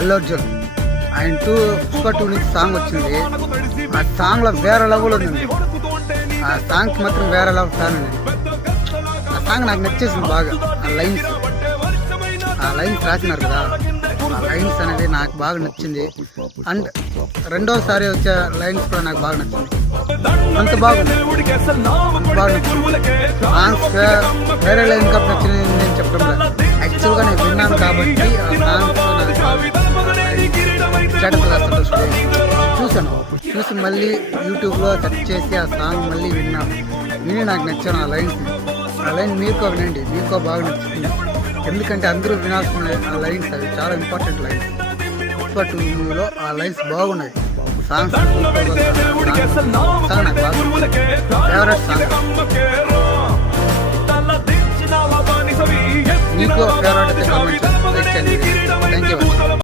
అల్లు అర్జున్. ఆయన పుష్ప 2 నుంచి సాంగ్ వచ్చింది. ఆ సాంగ్లో వేరే లెవెల్ ఉందండి. ఆ సాంగ్కి మాత్రం వేరే లెవెల్ ఫ్యాన్ అండి. ఆ సాంగ్ నాకు నచ్చేసింది బాగా. ఆ లైన్స్ రాసినారు కదా, ఆ లైన్స్ అనేది నాకు బాగా నచ్చింది. అండ్ రెండోసారి వచ్చే లైన్స్ కూడా నాకు బాగా నచ్చింది. అంత బాగుంది, బాగా నచ్చింది. సాంగ్స్ వేరే లైన్ కప్ నచ్చింది నేను చెప్పడం లేదు. యాక్చువల్గా నేను విన్నాను కాబట్టి ఆ సాంగ్స్ స్టేటస్ రాస్తుంటే చూసి మళ్ళీ యూట్యూబ్లో సెర్చ్ చేసి ఆ సాంగ్ మళ్ళీ విని నాకు నచ్చాను ఆ లైన్ మీకో వినండి, మీకో బాగా నచ్చుతుంది. ఎందుకంటే అందరూ వినాల్సిన ఆ లైన్స్ అవి చాలా ఇంపార్టెంట్ లైన్స్. పుష్ప 2 మూవీలో ఆ లైన్స్ బాగున్నాయి. సాంగ్స్ నాకు బాగా ఫేవరెట్ సాంగ్. మీకు ఫేవరెట్ అయితే కామెంట్ చేయండి. Thank you.